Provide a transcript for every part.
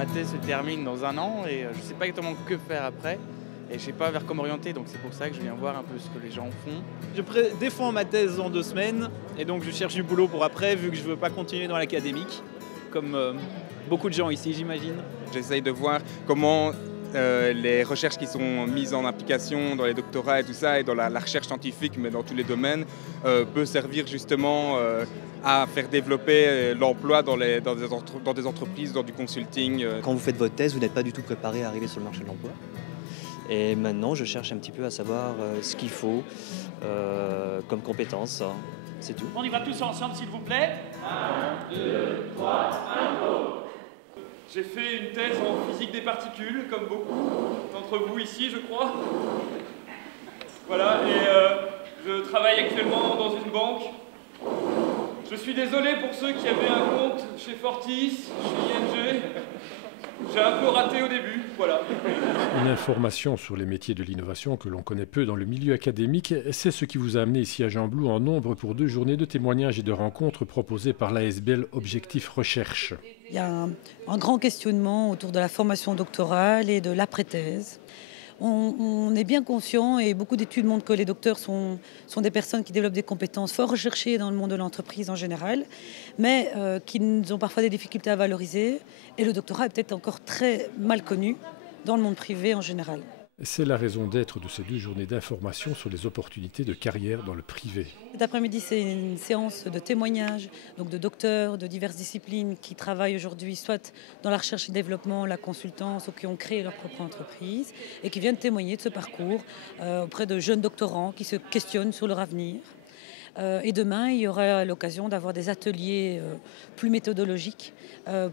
ma thèse se termine dans 1 an et je ne sais pas exactement que faire après. Et je ne sais pas vers quoi m'orienter, donc c'est pour ça que je viens voir un peu ce que les gens font. Je défends ma thèse dans 2 semaines et donc je cherche du boulot pour après vu que je ne veux pas continuer dans l'académique, comme beaucoup de gens ici j'imagine. J'essaye de voir comment les recherches qui sont mises en application dans les doctorats et tout ça, et dans la recherche scientifique, mais dans tous les domaines, peut servir justement à faire développer l'emploi dans des entreprises, dans du consulting. Quand vous faites votre thèse, vous n'êtes pas du tout préparé à arriver sur le marché de l'emploi. Et maintenant, je cherche un petit peu à savoir ce qu'il faut comme compétences. C'est tout. On y va tous ensemble, s'il vous plaît. 1, 2, 3, 1, go. J'ai fait une thèse en physique des particules, comme beaucoup d'entre vous ici, je crois. Voilà, et je travaille actuellement dans une banque. Je suis désolé pour ceux qui avaient un compte chez Fortis, chez ING. J'ai un peu raté au début, voilà. Une information sur les métiers de l'innovation que l'on connaît peu dans le milieu académique, c'est ce qui vous a amené ici à Gembloux en nombre pour 2 journées de témoignages et de rencontres proposées par l'ASBL Objectif Recherche. Il y a un grand questionnement autour de la formation doctorale et de l'après-thèse. On est bien conscient et beaucoup d'études montrent que les docteurs sont des personnes qui développent des compétences fort recherchées dans le monde de l'entreprise en général, mais qui ont parfois des difficultés à valoriser. Et le doctorat est peut-être encore très mal connu dans le monde privé en général. C'est la raison d'être de ces 2 journées d'information sur les opportunités de carrière dans le privé. Cet après-midi, c'est une séance de témoignages, donc de docteurs de diverses disciplines qui travaillent aujourd'hui soit dans la recherche et développement, la consultance, ou qui ont créé leur propre entreprise et qui viennent témoigner de ce parcours auprès de jeunes doctorants qui se questionnent sur leur avenir. Et demain, il y aura l'occasion d'avoir des ateliers plus méthodologiques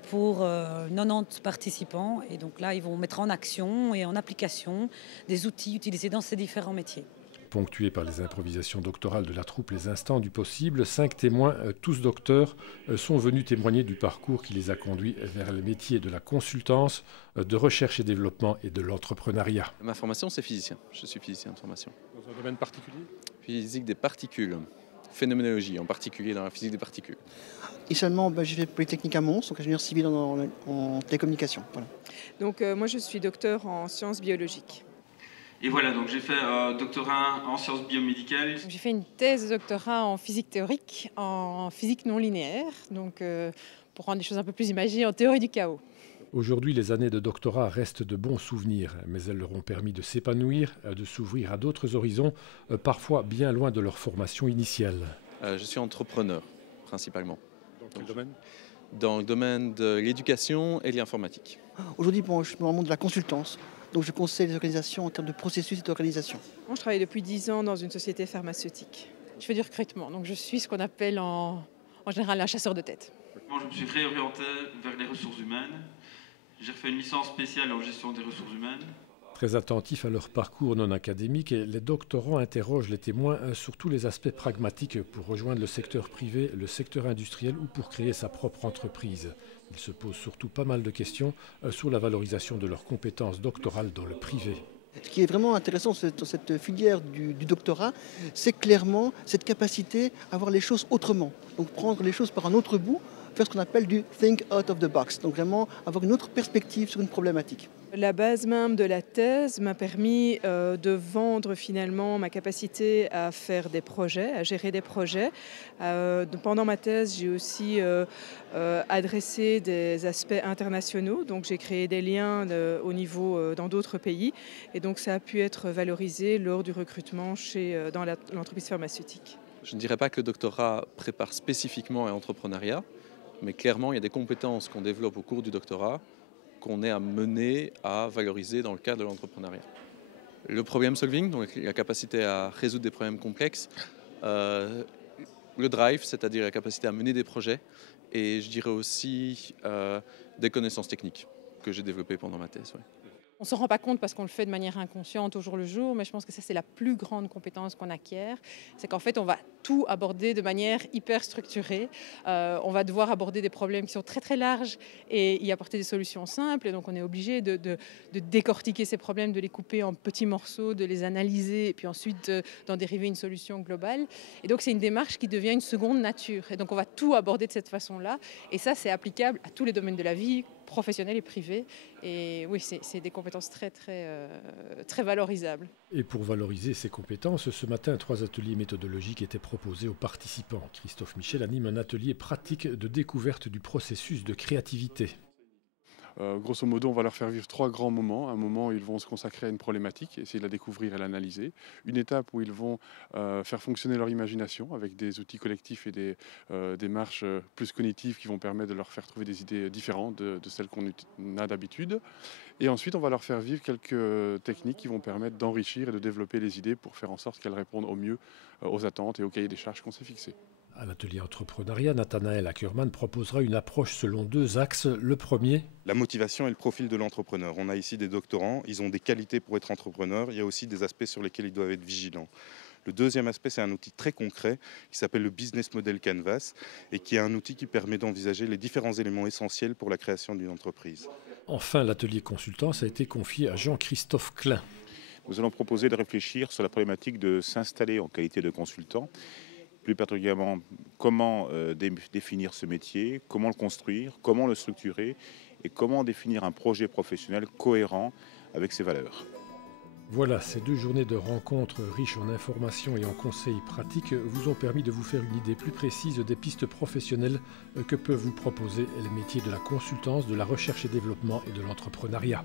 pour 90 participants. Et donc là, ils vont mettre en action et en application des outils utilisés dans ces différents métiers. Ponctué par les improvisations doctorales de la troupe Les Instants du Possible, 5 témoins, tous docteurs, sont venus témoigner du parcours qui les a conduits vers les métiers de la consultance, de recherche et développement et de l'entrepreneuriat. Ma formation, c'est physicien. Je suis physicien de formation. Dans un domaine particulier ? Physique des particules. Phénoménologie, en particulier dans la physique des particules. Initialement, j'ai fait Polytechnique à Mons, donc ingénieur civil en télécommunication. Voilà. Donc moi je suis docteur en sciences biologiques. Et voilà, donc j'ai fait doctorat en sciences biomédicales. J'ai fait une thèse de doctorat en physique théorique, en physique non linéaire, donc pour rendre les choses un peu plus imagées, en théorie du chaos. Aujourd'hui, les années de doctorat restent de bons souvenirs, mais elles leur ont permis de s'épanouir, de s'ouvrir à d'autres horizons, parfois bien loin de leur formation initiale. Je suis entrepreneur, principalement. Dans quel domaine ? Dans le domaine de l'éducation et de l'informatique. Aujourd'hui, je suis dans le monde de la consultance. Donc je conseille les organisations en termes de processus et d'organisation. Moi, je travaille depuis 10 ans dans une société pharmaceutique. Je fais du recrutement, donc je suis ce qu'on appelle en général un chasseur de tête. Moi, je me suis réorienté vers les ressources humaines. J'ai fait une licence spéciale en gestion des ressources humaines. Très attentifs à leur parcours non académique, les doctorants interrogent les témoins sur tous les aspects pragmatiques pour rejoindre le secteur privé, le secteur industriel ou pour créer sa propre entreprise. Ils se posent surtout pas mal de questions sur la valorisation de leurs compétences doctorales dans le privé. Ce qui est vraiment intéressant dans cette filière du doctorat, c'est clairement cette capacité à voir les choses autrement. Donc prendre les choses par un autre bout, faire ce qu'on appelle du think out of the box. Donc vraiment avoir une autre perspective sur une problématique. La base même de la thèse m'a permis de vendre finalement ma capacité à faire des projets, à gérer des projets. Pendant ma thèse, j'ai aussi adressé des aspects internationaux, donc j'ai créé des liens au niveau dans d'autres pays, et donc ça a pu être valorisé lors du recrutement dans l'entreprise pharmaceutique. Je ne dirais pas que le doctorat prépare spécifiquement à l'entrepreneuriat, mais clairement il y a des compétences qu'on développe au cours du doctorat qu'on est amené à valoriser dans le cadre de l'entrepreneuriat. Le problem solving, donc la capacité à résoudre des problèmes complexes, le drive, c'est-à-dire la capacité à mener des projets, et je dirais aussi des connaissances techniques que j'ai développées pendant ma thèse. Ouais. On ne s'en rend pas compte parce qu'on le fait de manière inconsciente au jour le jour, mais je pense que ça c'est la plus grande compétence qu'on acquiert. C'est qu'en fait on va tout aborder de manière hyper structurée. On va devoir aborder des problèmes qui sont très très larges et y apporter des solutions simples. Et donc on est obligé de décortiquer ces problèmes, de les couper en petits morceaux, de les analyser et puis ensuite d'en dériver une solution globale. Et donc c'est une démarche qui devient une seconde nature. Et donc on va tout aborder de cette façon-là. Et ça, c'est applicable à tous les domaines de la vie, professionnels et privés. Et oui, c'est des compétences très valorisables. Et pour valoriser ces compétences, ce matin, 3 ateliers méthodologiques étaient proposés aux participants. Christophe Michel anime un atelier pratique de découverte du processus de créativité. Grosso modo, on va leur faire vivre 3 grands moments. Un moment où ils vont se consacrer à une problématique, essayer de la découvrir et l'analyser. Une étape où ils vont faire fonctionner leur imagination avec des outils collectifs et des démarches plus cognitives qui vont permettre de leur faire trouver des idées différentes de celles qu'on a d'habitude. Et ensuite, on va leur faire vivre quelques techniques qui vont permettre d'enrichir et de développer les idées pour faire en sorte qu'elles répondent au mieux aux attentes et au cahier des charges qu'on s'est fixé. À l'atelier entrepreneuriat, Nathanaël Ackermann proposera une approche selon 2 axes. Le premier, la motivation et le profil de l'entrepreneur. On a ici des doctorants, ils ont des qualités pour être entrepreneurs. Il y a aussi des aspects sur lesquels ils doivent être vigilants. Le deuxième aspect, c'est un outil très concret qui s'appelle le Business Model Canvas et qui est un outil qui permet d'envisager les différents éléments essentiels pour la création d'une entreprise. Enfin, l'atelier consultance a été confié à Jean-Christophe Klein. Nous allons proposer de réfléchir sur la problématique de s'installer en qualité de consultant. Plus particulièrement, comment définir ce métier, comment le construire, comment le structurer et comment définir un projet professionnel cohérent avec ses valeurs. Voilà, ces 2 journées de rencontres riches en informations et en conseils pratiques vous ont permis de vous faire une idée plus précise des pistes professionnelles que peuvent vous proposer les métiers de la consultance, de la recherche et développement et de l'entrepreneuriat.